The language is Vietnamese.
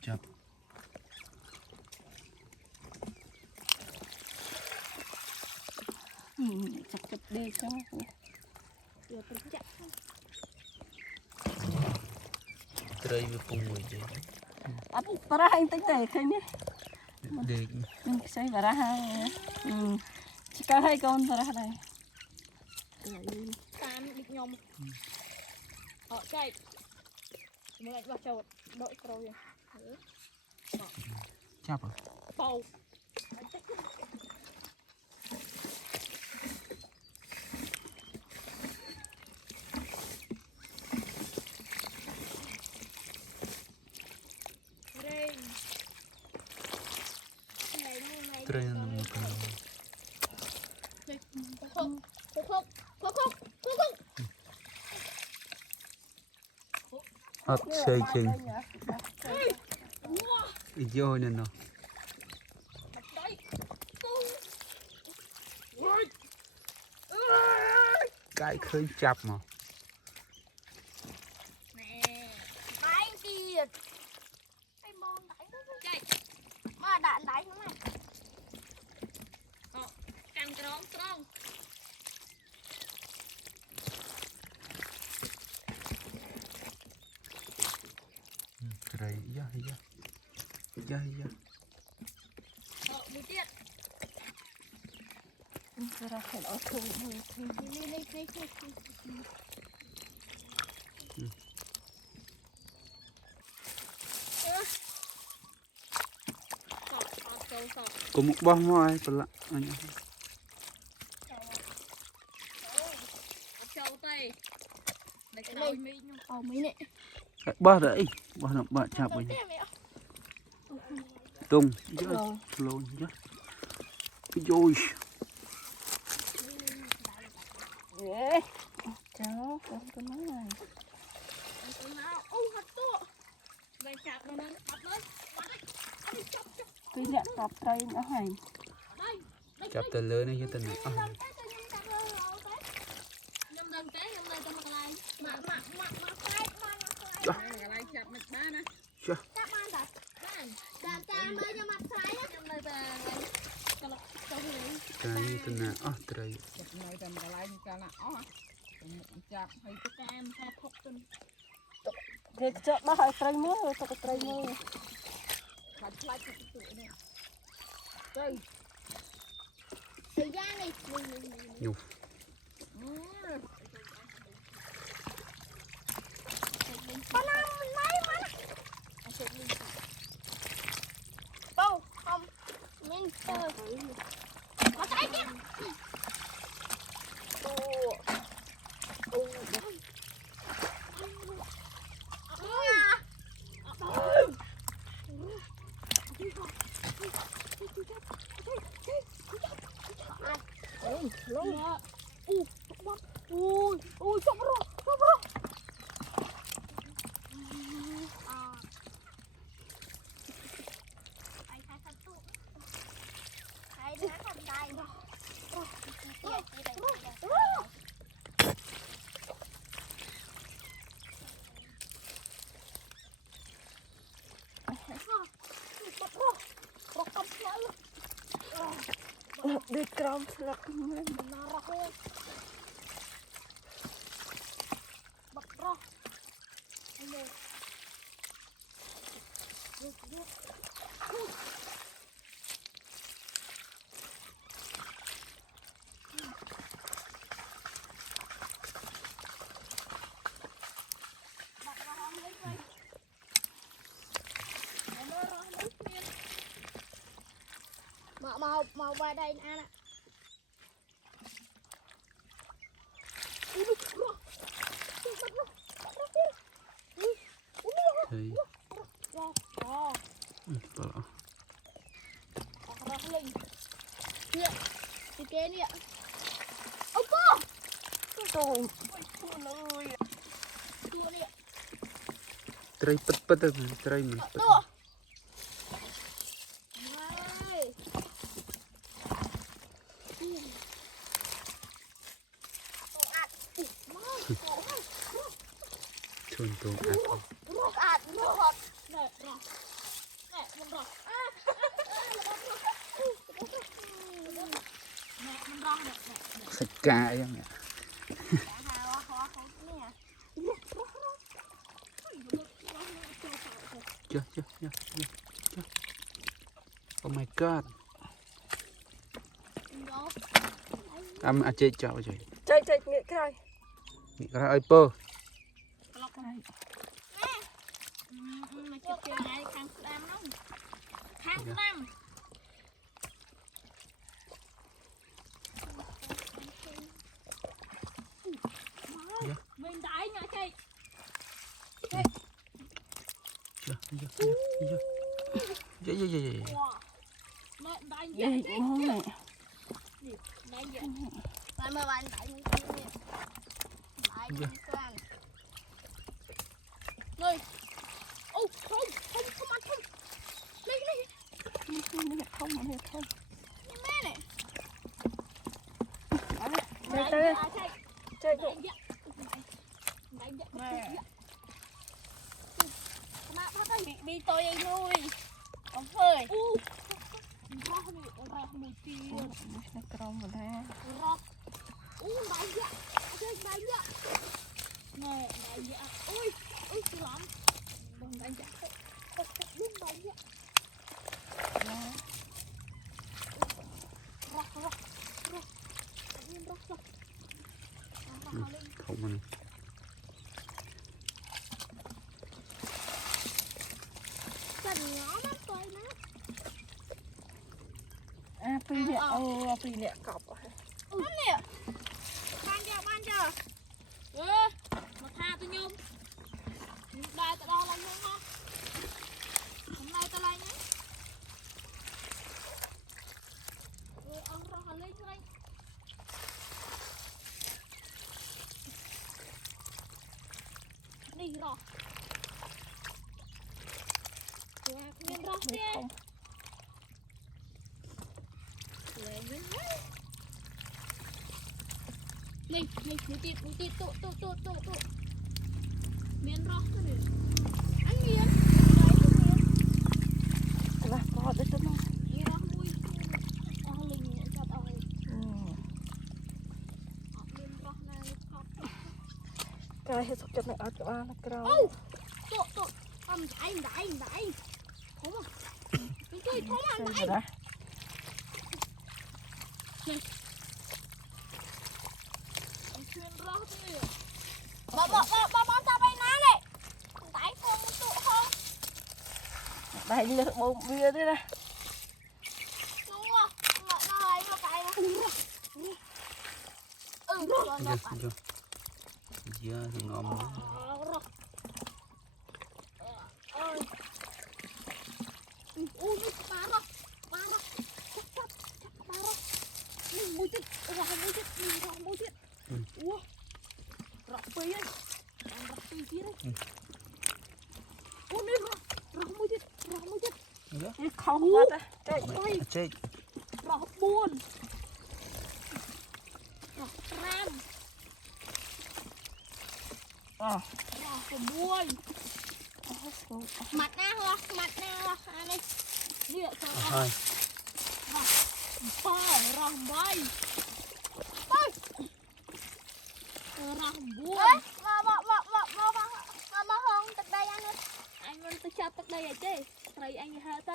chập chặt chặt đi cho trai với cùng người chứ ấp para anh tính tệ khơi nhé để xây para chỉ có hai con para đây tam đi nhom họ chạy mới lại vào chậu đội rồi chập à bầu trai nó một cái ấp xây kinh vô nên nó cái khơi chập mà đánh kìa cái mông đánh chạy mà đạn đánh nó mày căng trống trống trai ya ya ya ya một tiết para phải ở thu có một bông hoa còn lại châu tây để cái này mấy nè ba đấy ba nó ba chạp với tung lôi chứ rồi dễ cháu con cái máy này về chặt nó lên bắt lên cái nhận tập cây nó hành chạp tờ lớn này như tờ này nhâm đơn té nhâm đây cho mặt lại mặt cái lại chặt mặt ba nè chặt ban đặt ban cam ơi cho mặt trái á nhâm đây về cho hủy cái như tờ này trai này tầm cái lại cái là chặt hay cam hay thục tinh thì chợ ba hai cây mưa rồi tao có cây mưa bắt lại cái tụi này rồi thời gian này nhiều đâu không mình chơi có trái kia ui chọc rồi đi crom sạc mình màu vào đây anh ạ thì thì kia nè ông cô tôi trai pet trai mình Ôi. ชวนตัวอัด Nước ạt, nước ngọt. Nè, nè. Nè, nè. เ Nè, nè. ดี๋ยว Nè, nè. เดี๋ยว Nè, nè. sạch cá em ạ. Chưa. Oh my god. À chơi chảo rồi. Chơi nghĩa cái này. Nghĩ ra ơi pơ. Mà chụp tiền này khang đam không? Khang đam. Mình đáy nha chị. Chưa. Mẹ đánh Vậy ngon này. đánh vậy. Bạn mà bạn đánh mình không biết. Đánh xoan. Rồi. Ô, không ăn không. Lấy. Không. Nhìn mẹ này. Chơi Đánh vậy. Đánh vậy. Mà bắt đây. Bị tôi anh nuôi. Ông ơi. Rah mùi tiền. Nó cong rồi đó. Rah. Đánh vậy. Đánh vậy. Nè, đánh vậy. Ui, lắm. Đừng đánh vậy. Đừng đánh vậy. Rah. Không ăn. Cần nhỏ mắt tôi má. Phi nè cọp. Nè. Ban giờ. Mà tha tôi nhung. Đây tao đo lên nhung ha. Hôm nay tao lên nhá. Ông ra lên đây. Đi rồi. Nhìn rõ đi. Này, mũi tiết tụ. Miên rõ thế này. Ăn miên. Là có đấy tôi nói. Đi rõ mùi. Linh chặt ơi. Miên rõ này cọp. Cái hết sọc chặt này ở chỗ nó cào. Tụ. Đẩy. Thốn à? Tôi chơi thốn à, đẩy. Đó. Chuyên rõ thế này. Bỏ tao bay ná này. Đẩy không tụ không. Đây như bông bia thế này. Đúng không? Nó lấy nó cái nó. Chưa. Giờ thì ngon lắm. Ui, bà đó. Chắc bà đó. Mùi chết. Ủa. Rọc phí ấy. Rọc phí kia đấy. Ủa, này rọc mùi chết. Không hết á. Chơi. Rọc buồn. Rọc ram. Rọc buồn. Mặt na hoa. Này. Địa sao Thôi. rọc bay. Rọc buồn. Mà hơn tật đây anh ơi. Anh muốn tôi chắp tật đây à chứ. Rồi anh hả tư.